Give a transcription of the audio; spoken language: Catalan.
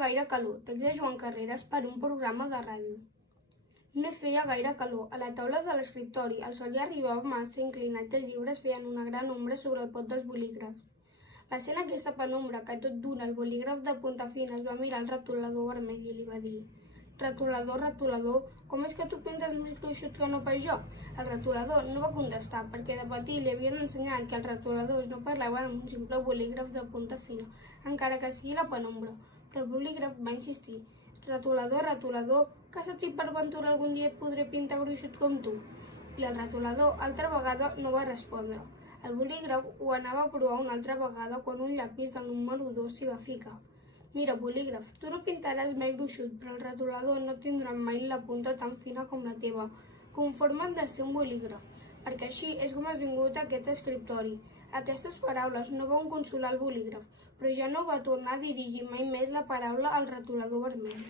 gaire calor. Text de Joan Carreras per un programa de ràdio. No feia gaire calor. A la taula de l'escriptori el sol ja arribava massa inclinat i els llibres feien una gran ombra sobre el pot dels bolígrafs. Va ser en aquesta penombra que tot d'una el bolígraf de punta fina es va mirar el retolador vermell i li va dir: «Retolador, retolador, com és que tu pintes més gruixut que no pas jo?» El retolador no va contestar perquè de petit li havien ensenyat que els retoladors no parlaven amb un simple bolígraf de punta fina, encara que sigui la penombra. Però el bolígraf va insistir: «Retolador, retolador, que saps si per ventura algun dia podré pintar gruixut com tu?» I el retolador altra vegada no va respondre. El bolígraf ho anava a provar una altra vegada quan un llapis del número 2 s'hi va ficar. «Mira, bolígraf, tu no pintaràs mai gruixut, però el retolador no tindrà mai la punta tan fina com la teva. Conforma't de ser un bolígraf, perquè així és com has vingut a aquest escriptori». Aquestes paraules no van consolar el bolígraf, però ja no va tornar a dirigir mai més la paraula al retolador vermell.